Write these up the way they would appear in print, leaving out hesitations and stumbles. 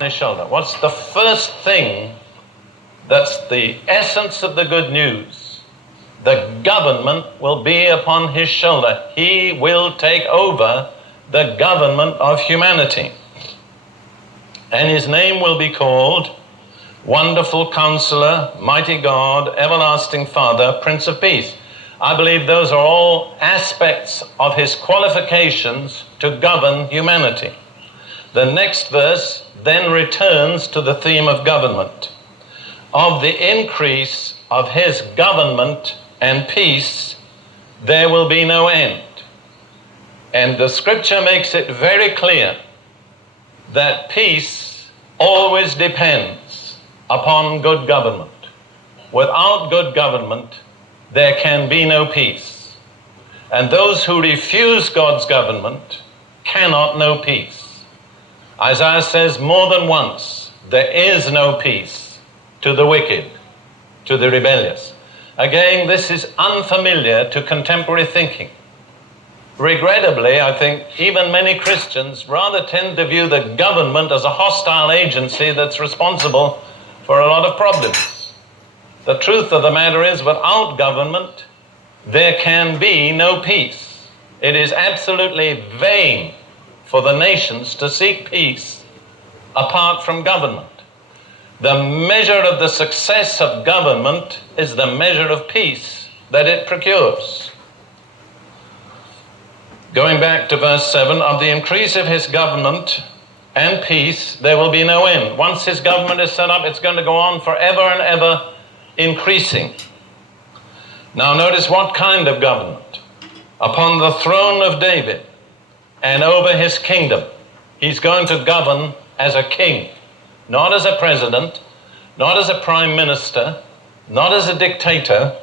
his shoulder. What's the first thing that's the essence of the good news? The government will be upon his shoulder. He will take over the government of humanity. And his name will be called Wonderful Counselor, Mighty God, Everlasting Father, Prince of Peace. I believe those are all aspects of his qualifications to govern humanity. The next verse then returns to the theme of government. Of the increase of his government and peace, there will be no end. And the scripture makes it very clear that peace always depends upon good government. Without good government, there can be no peace. And those who refuse God's government cannot know peace. Isaiah says more than once, there is no peace to the wicked, to the rebellious. Again, this is unfamiliar to contemporary thinking. Regrettably, I think even many Christians rather tend to view the government as a hostile agency that's responsible for a lot of problems. The truth of the matter is, without government, there can be no peace. It is absolutely vain for the nations to seek peace apart from government. The measure of the success of government is the measure of peace that it procures. Going back to verse 7, of the increase of his government and peace, there will be no end. Once his government is set up, it's going to go on forever and ever increasing. Now notice what kind of government. Upon the throne of David and over his kingdom, he's going to govern as a king, not as a president, not as a prime minister, not as a dictator,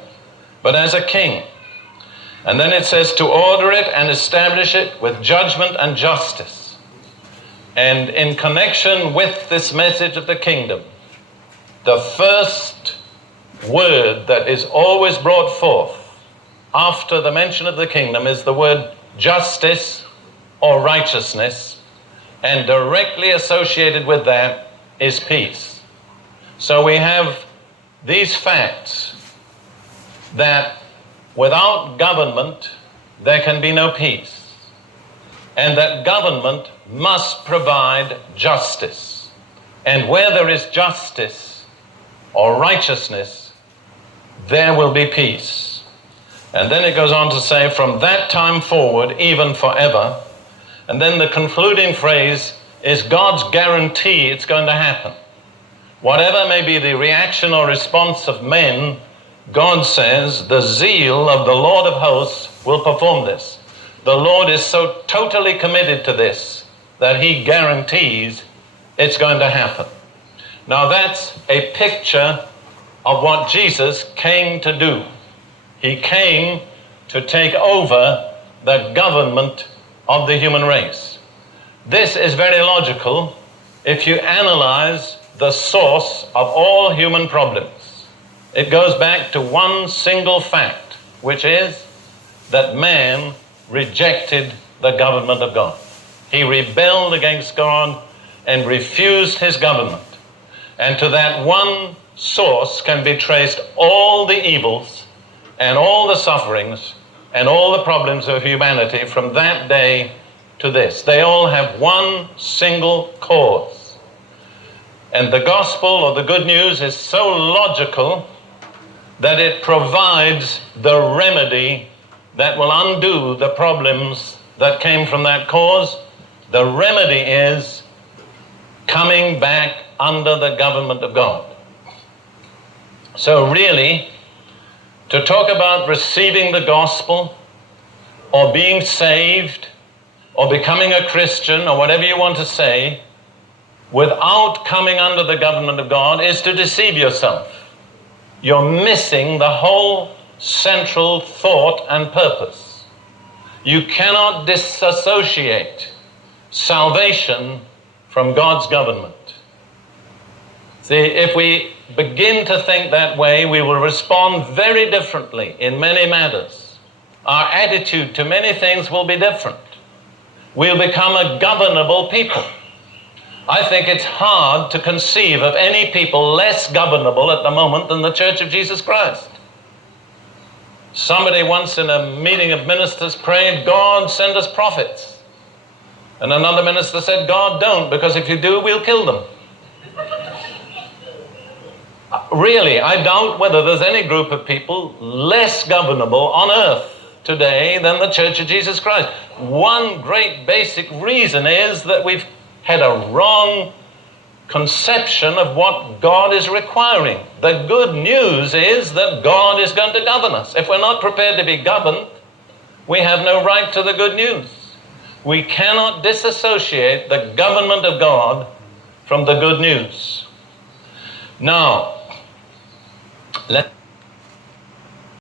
but as a king. And then it says to order it and establish it with judgment and justice. And in connection with this message of the kingdom, the first word that is always brought forth after the mention of the kingdom is the word justice or righteousness, and directly associated with that is peace. So we have these facts that without government, there can be no peace, and that government must provide justice. And where there is justice or righteousness, there will be peace. And then it goes on to say, from that time forward, even forever. And then the concluding phrase is God's guarantee it's going to happen. Whatever may be the reaction or response of men, God says the zeal of the Lord of hosts will perform this. The Lord is so totally committed to this that he guarantees it's going to happen. Now that's a picture of what Jesus came to do. He came to take over the government of the human race. This is very logical if you analyze the source of all human problems. It goes back to one single fact, which is that man rejected the government of God. He rebelled against God and refused his government. And to that one source can be traced all the evils and all the sufferings and all the problems of humanity from that day to this. They all have one single cause. And the gospel or the good news is so logical that it provides the remedy that will undo the problems that came from that cause. The remedy is coming back under the government of God. So really, to talk about receiving the gospel or being saved or becoming a Christian or whatever you want to say, without coming under the government of God is to deceive yourself. You're missing the whole central thought and purpose. You cannot disassociate salvation from God's government. See, if we begin to think that way, we will respond very differently in many matters. Our attitude to many things will be different. We'll become a governable people. I think it's hard to conceive of any people less governable at the moment than the Church of Jesus Christ. Somebody once in a meeting of ministers prayed, God, send us prophets. And another minister said, God, don't, because if you do, we'll kill them. Really, I doubt whether there's any group of people less governable on earth today than the Church of Jesus Christ. One great basic reason is that we've had a wrong conception of what God is requiring. The good news is that God is going to govern us. If we're not prepared to be governed, we have no right to the good news. We cannot disassociate the government of God from the good news. Now, let's